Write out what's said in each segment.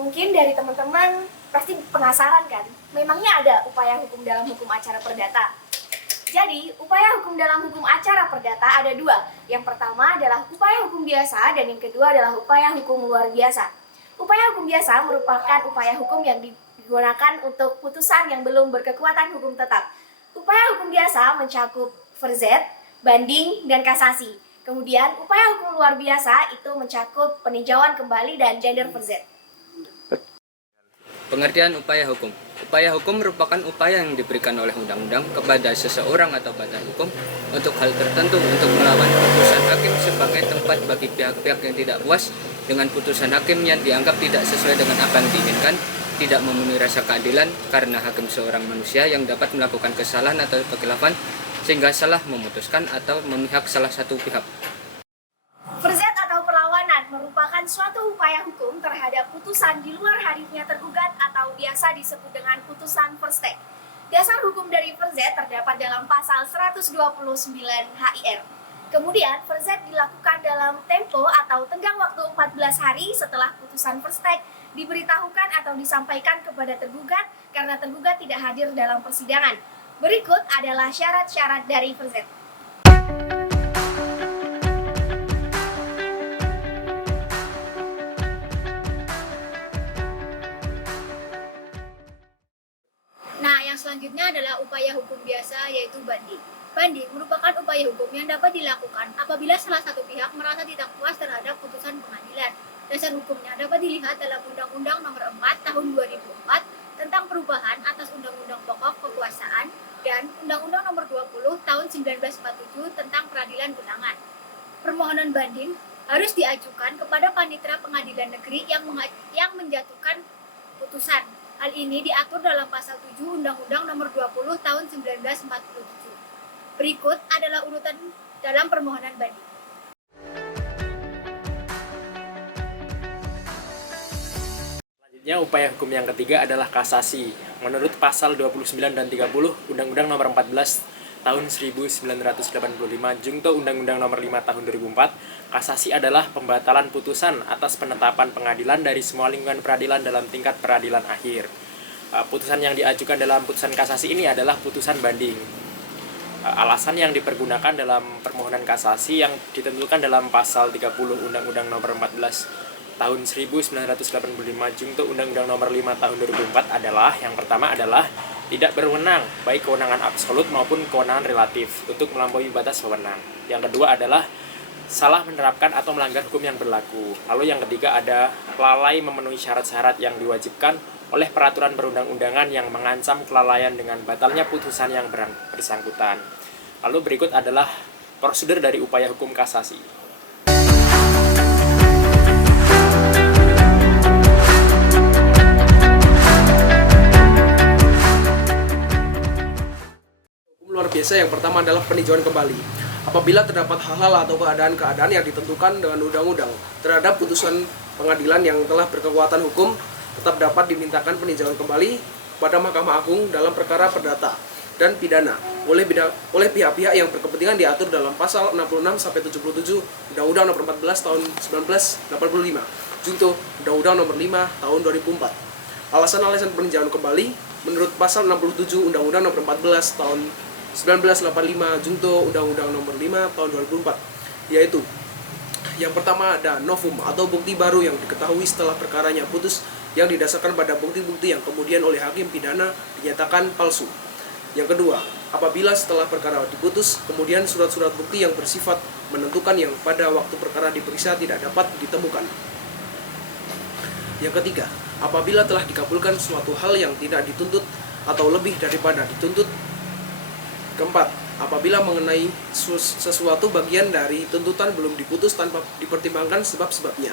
Mungkin dari teman-teman pasti penasaran kan, memangnya ada upaya hukum dalam hukum acara perdata? Jadi, upaya hukum dalam hukum acara perdata ada dua. Yang pertama adalah upaya hukum biasa dan yang kedua adalah upaya hukum luar biasa. Upaya hukum biasa merupakan upaya hukum yang digunakan untuk putusan yang belum berkekuatan hukum tetap. Upaya hukum biasa mencakup verzet, banding, dan kasasi. Kemudian, upaya hukum luar biasa itu mencakup peninjauan kembali dan gender verzet. Pengertian upaya hukum. Upaya hukum merupakan upaya yang diberikan oleh undang-undang kepada seseorang atau badan hukum untuk hal tertentu untuk melawan putusan hakim sebagai tempat bagi pihak-pihak yang tidak puas dengan putusan hakim yang dianggap tidak sesuai dengan apa yang diinginkan, tidak memenuhi rasa keadilan karena hakim seorang manusia yang dapat melakukan kesalahan atau kekhilafan sehingga salah memutuskan atau memihak salah satu pihak. Verzet atau perlawanan merupakan suatu upaya hukum terhadap putusan di luar hadirnya tergugat atau biasa disebut dengan putusan verstek. Dasar hukum dari verzet terdapat dalam pasal 129 HIR. Kemudian, verzet dilakukan dalam tempo atau tenggang waktu 14 hari setelah putusan verstek diberitahukan atau disampaikan kepada tergugat karena tergugat tidak hadir dalam persidangan. Berikut adalah syarat-syarat dari verzet. Selanjutnya adalah upaya hukum biasa, yaitu banding. Banding merupakan upaya hukum yang dapat dilakukan apabila salah satu pihak merasa tidak puas terhadap putusan pengadilan. Dasar hukumnya dapat dilihat dalam Undang-Undang Nomor 4 Tahun 2004 tentang perubahan atas Undang-Undang Pokok Kekuasaan dan Undang-Undang Nomor 20 Tahun 1947 tentang Peradilan Ulangan. Permohonan banding harus diajukan kepada panitera pengadilan negeri yang menjatuhkan putusan. Hal ini diatur dalam pasal 7 Undang-Undang Nomor 20 Tahun 1947. Berikut adalah urutan dalam permohonan banding. Selanjutnya, upaya hukum yang ketiga adalah kasasi. Menurut pasal 29 dan 30 Undang-Undang Nomor 14 Tahun 1985 Junto Undang-Undang Nomor 5 Tahun 2004, kasasi adalah pembatalan putusan atas penetapan pengadilan dari semua lingkungan peradilan dalam tingkat peradilan akhir. Putusan yang diajukan dalam putusan kasasi ini adalah putusan banding. Alasan yang dipergunakan dalam permohonan kasasi yang ditentukan dalam pasal 30 Undang-Undang Nomor 14 Tahun 1985 Junto Undang-Undang Nomor 5 Tahun 2004 adalah yang pertama adalah tidak berwenang, baik kewenangan absolut maupun kewenangan relatif untuk melampaui batas wewenang. Yang kedua adalah salah menerapkan atau melanggar hukum yang berlaku. Lalu yang ketiga ada lalai memenuhi syarat-syarat yang diwajibkan oleh peraturan perundang-undangan yang mengancam kelalaian dengan batalnya putusan yang bersangkutan. Lalu berikut adalah prosedur dari upaya hukum kasasi. Luar biasa yang pertama adalah peninjauan kembali. Apabila terdapat hal-hal atau keadaan-keadaan yang ditentukan dengan undang-undang terhadap putusan pengadilan yang telah berkekuatan hukum, tetap dapat dimintakan peninjauan kembali pada Mahkamah Agung dalam perkara perdata dan pidana oleh pihak-pihak yang berkepentingan diatur dalam pasal 66-77 Undang-Undang Nomor 14 Tahun 1985 Junto Undang-Undang Nomor 5 Tahun 2004. Alasan-alasan peninjauan kembali menurut pasal 67 Undang-Undang Nomor 14 Tahun 1985 Junto Undang-Undang Nomor 5 Tahun 2004, yaitu yang pertama ada novum atau bukti baru yang diketahui setelah perkaranya putus yang didasarkan pada bukti-bukti yang kemudian oleh hakim pidana dinyatakan palsu. Yang kedua, apabila setelah perkara diputus kemudian surat-surat bukti yang bersifat menentukan yang pada waktu perkara diperiksa tidak dapat ditemukan. Yang ketiga, apabila telah dikabulkan suatu hal yang tidak dituntut atau lebih daripada dituntut. Keempat, apabila mengenai sesuatu bagian dari tuntutan belum diputus tanpa dipertimbangkan sebab-sebabnya.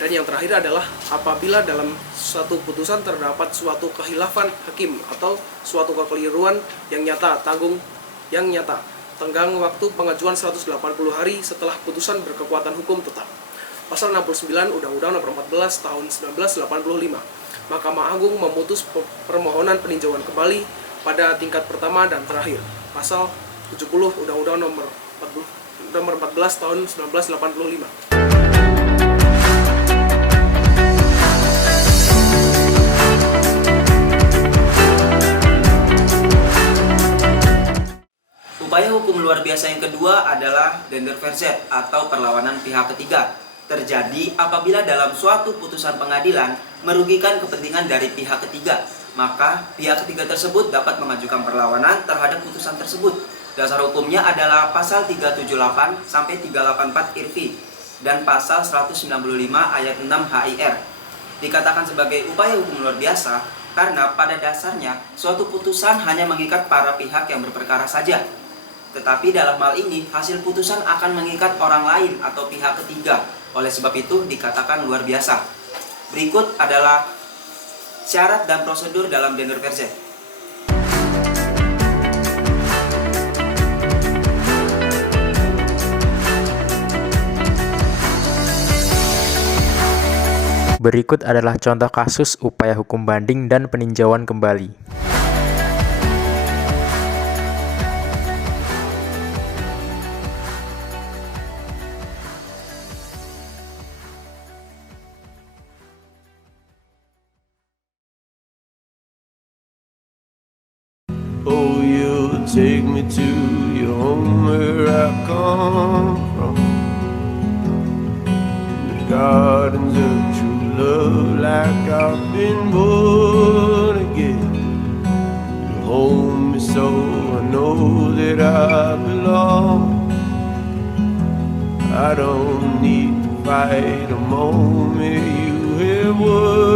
Dan yang terakhir adalah apabila dalam suatu putusan terdapat suatu kehilafan hakim atau suatu kekeliruan yang nyata, tenggang waktu pengajuan 180 hari setelah putusan berkekuatan hukum tetap. Pasal 69 Undang-Undang Nomor 14 Tahun 1985. Mahkamah Agung memutus permohonan peninjauan kembali pada tingkat pertama dan terakhir. Pasal 70 Undang-Undang Nomor 14 Tahun 1985. hukum luar biasa yang kedua adalah Denderverzet atau perlawanan pihak ketiga. Terjadi apabila dalam suatu putusan pengadilan merugikan kepentingan dari pihak ketiga, maka pihak ketiga tersebut dapat mengajukan perlawanan terhadap putusan tersebut. Dasar hukumnya adalah pasal 378 sampai 384 IRFI dan pasal 195 ayat 6 HIR. Dikatakan sebagai upaya hukum luar biasa karena pada dasarnya suatu putusan hanya mengikat para pihak yang berperkara saja. Tetapi dalam hal ini hasil putusan akan mengikat orang lain atau pihak ketiga. Oleh sebab itu dikatakan luar biasa. Berikut adalah syarat dan prosedur dalam Denderverzet. Berikut adalah contoh kasus upaya hukum banding dan peninjauan kembali. Oh, you'll take me to your home where I come from, the gardens of true love, like I've been born again. You hold me so I know that I belong. I don't need to fight a moment you have won.